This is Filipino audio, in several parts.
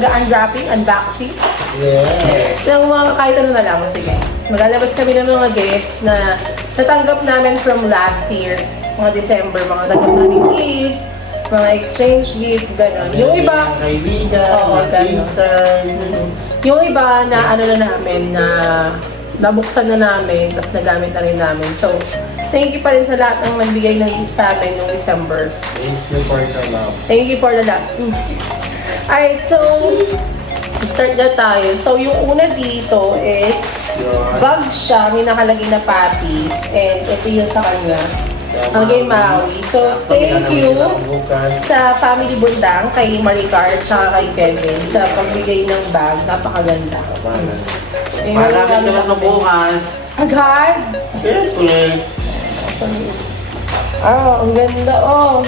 mag-unwrapping, unboxing. Yes. Ng mga kahit ano na lang. Sige. Maglalabas kami ng mga gifts na natanggap namin from last year. Mga December, mga tanggap namin gifts, mga exchange gift, gano'n. Yung iba, kaibigan, oo, gano'n. pinsan. Yung iba na ano na namin, na nabuksan na namin, tapos nagamit na rin namin. So, thank you pa rin sa lahat ng nagbigay ng gift sa amin noong December. Thank you for the love. Thank you for the love. Alright, so, start na tayo. So, yung una dito is, bag siya, may nakalagay na patty. And ito yun sa kanya. Ang kay Maui. So, thank you sa Family Bundang, kay Maricar, tsaka kay Kevin, sa pagbigay ng bag. Napakaganda. Malapit ka na ito bukas. Agad! Siyempre. Ah, ang ganda, oh.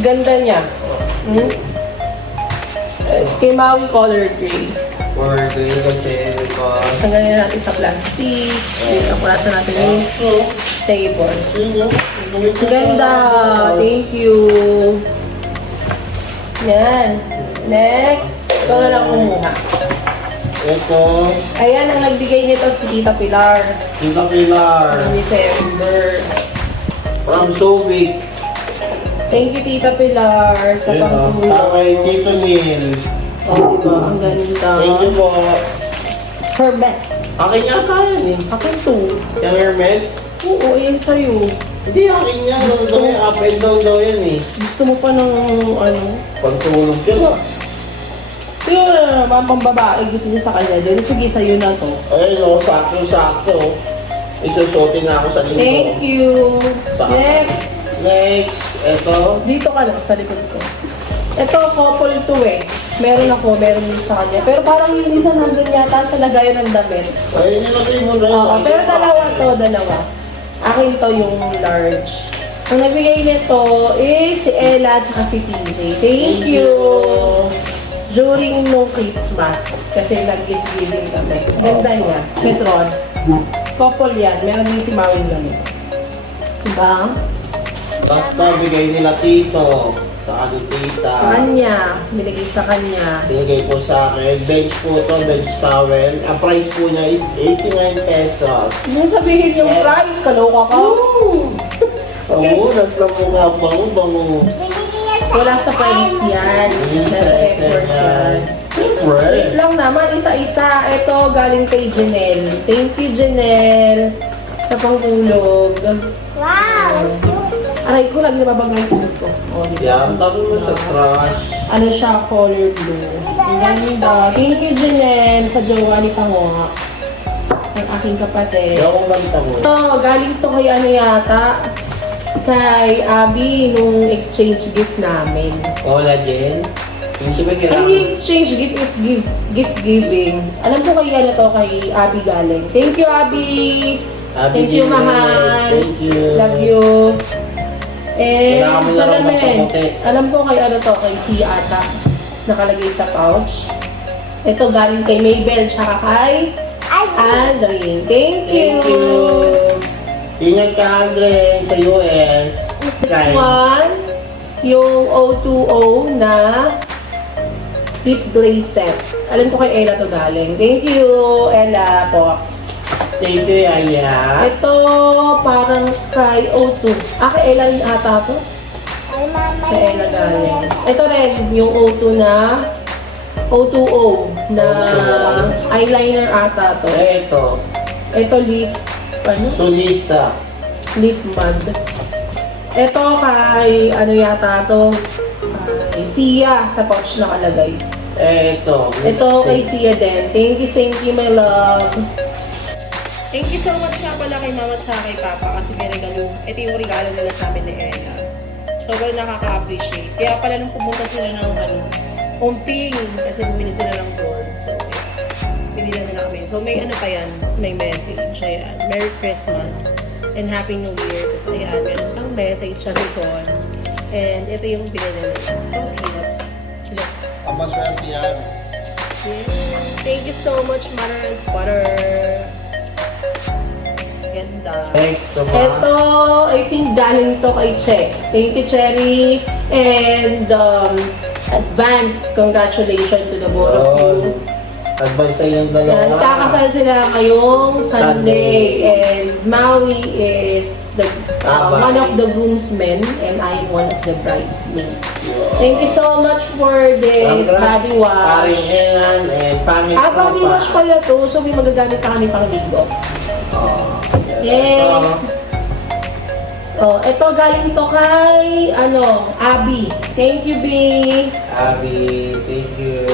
Ganda niya. Kay Maui color gray. For the because... Tanggalin natin sa plastic. Kapulasan natin yung table. Ang ganda! Thank you! Yan. Next. Ito na lang kumuha. Ito. Ayan, ang nagbigay nito si Tita Pilar. Tita Pilar. Noong December. From Subic. Thank you, Tita Pilar, sa pangtulong. Kay Tito Neil. Oh, diba? Ang ganda. Thank you po. Hermes. Akin yata yan eh. Akin to. Yung Hermes. Oo, yan sa'yo. Hindi, akin yan. Gusto mo up and down daw yan eh. Gusto mo pa ng ano? Pagtulog ka na. Siguro na naman pang babae gusto niya sa kanya din. Sige, sa'yo na to. Ayun o, sakto-sakto. Isusutin na ako sa linggo. Thank you. Saka. Next. Next, ito. Dito ka na, sa likod ko. Ito, couple to eh. Meron ako, meron din sa kanya. Pero parang yung isa nandun yata sa lagayan ng damit. Ayun, nilagay mo na. Oo, pero dalawa to, dalawa. Akin to yung large. Ang nagbigay nito is si Ella at si TJ. Thank you! During no Christmas. Kasi nag-gift-giving kami. Ganda niya. Metron. Couple yan. Meron din si Mawin ganito. Diba? Tapos bigay nila tito. Sa aking tita. Sa kanya. Binigay sa kanya. Binigay po sa akin. Bench po to, bench towel. Ang price po niya is 89 pesos. Ano sabihin yung price? Kaloka ka? Oo, nasa mga bango-bango. Wala sa price yan. Nasa effort yan. Wait lang naman, isa-isa. Ito, galing kay Janelle. Thank you, Janelle. Sa pangtulog. Wow! Aray ko, lagi nababangay ko ito. Oh, Yan, tabi mo sa trash. ano siya, color blue. Ang ganda. Thank you, Janelle, sa jowa ni Pangoha. Ang aking kapatid. Gawang ganta mo. Ito, galing to kay ano yata, kay Abby nung exchange gift namin. Wala din. Hindi siya ba Ay, kailangan? hindi exchange gift, it's gift giving. Alam ko kay ano to, kay Abby galing. Thank you, Abby! Thank you, mahal. Thank you. Love you. And Kailangan mo na sa lang lamin, magpaputi. alam ko kay ano to, kay C ata. Nakalagay sa pouch. Ito galing kay Maybell, tsaka kay Aldrin. Thank you! Thank you. Ingat ka, Andre, sa US. This one, yung O2O na deep glaze set. Alam ko kay Ella to galing. Thank you, Ella Pox. Thank you, Yaya. Ito, parang kay O2. Kay Ella rin ata to. Ay, mama. Kay Ella galing. Ito rin, yung O2 na O2O na eyeliner ata to. Ito, Ito leaf, ano? Sulisa. Leaf mud. Ito kay, ano yata to? Kay Sia, sa pouch nakalagay. Ito. Ito kay Sia din. Thank you, my love. Thank you so much nga pala kay Mama at kay Papa kasi may regalo. Ito yung regalo nila sa amin ni Ella. Sobrang nakaka-appreciate. Kaya pala nung pumunta sila ng umping kasi bumili sila ng gold. So, binila nila kami. So, may ano pa yan. May message. Ayan. Merry Christmas and Happy New Year. Tapos ayan, meron pang message sa likod. And ito yung binili nila. So, cute. Look. Ang maswerte yan. Yeah. Thank you so much, Mother and Father. Ganda. Next, Ito, I think galing to kay Che. Thank you, Cherry. And advance congratulations to the both of you. Advance sa inyong Yan, dalawa. kakasal sila ngayong Sunday. And Maui is one of the groomsmen and I am one of the bridesmaids. Thank you so much for this body wash. Paring Enan and pangit Body wash pala to, so may magagamit pa kami pang ligo. Yes. Oh, ito galing to kay, Abby. Thank you, B. Abby, thank you.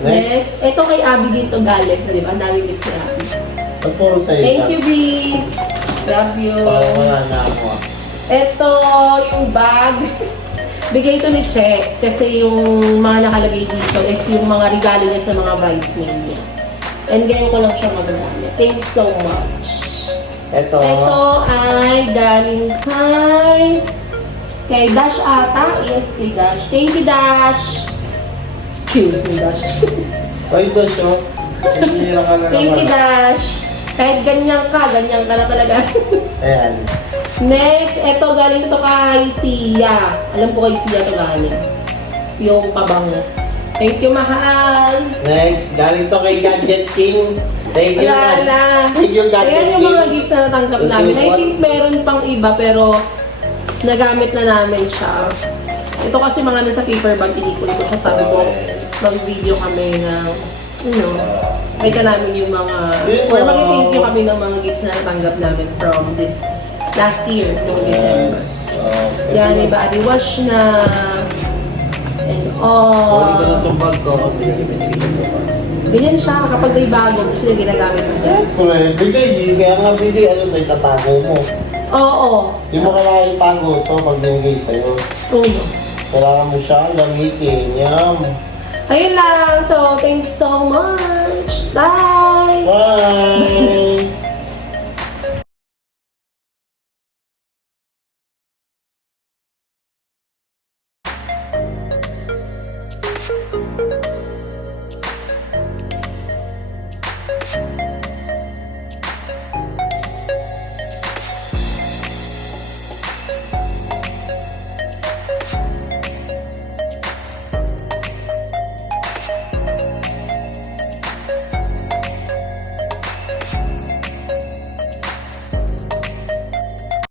Next. Ito kay Abby din to galing. Di ba? Ang dami mix ni Abby. Pagpuro sa'yo. Thank you, B. Love you. Wala na ako. Ito, yung bag. Bigay to ni Che. Kasi yung mga nakalagay dito is yung mga regalo niya sa mga bridesmaid niya. And ngayon ko lang siya magagamit. Thanks so much. Ito. Ito ay galing kay Dash ata. Yes, kay Dash. Thank you, Dash. Excuse me, Dash. Oy, Dash, oh. Hinihira ka na Thank you, naman. Dash. Kahit ganyan ka na talaga. Ayan. Next, ito galing to kay Sia. Alam ko kay Sia to galing. Yung pabango. Thank you, mahal. Next, galing to kay Gadget King. Thank you, Wala na. Thank you, Gadget Ayan yung King. mga gifts na natanggap This namin. is I what- think meron pang iba pero nagamit na namin siya. Ito kasi mga nasa paper bag, inipon ko siya. Sabi ko, mag-video kami ng, kita namin yung mga, or mag-thank you kami ng mga gifts na natanggap namin from this last year, noong December. Yan, may body wash na, and all. Huli ko na itong bag ko kasi binigay ko pa. Ganyan siya, kapag may bago, gusto niya ginagamit mo. Siyempre, bigay. Kaya nga bigay, itatago mo. Oo. Hindi mo kailangan itago ito pag binigay sa'yo. Uno. Kailangan mo siya gamitin. Yum. Ayun lang. So, thanks so much. Bye! Bye!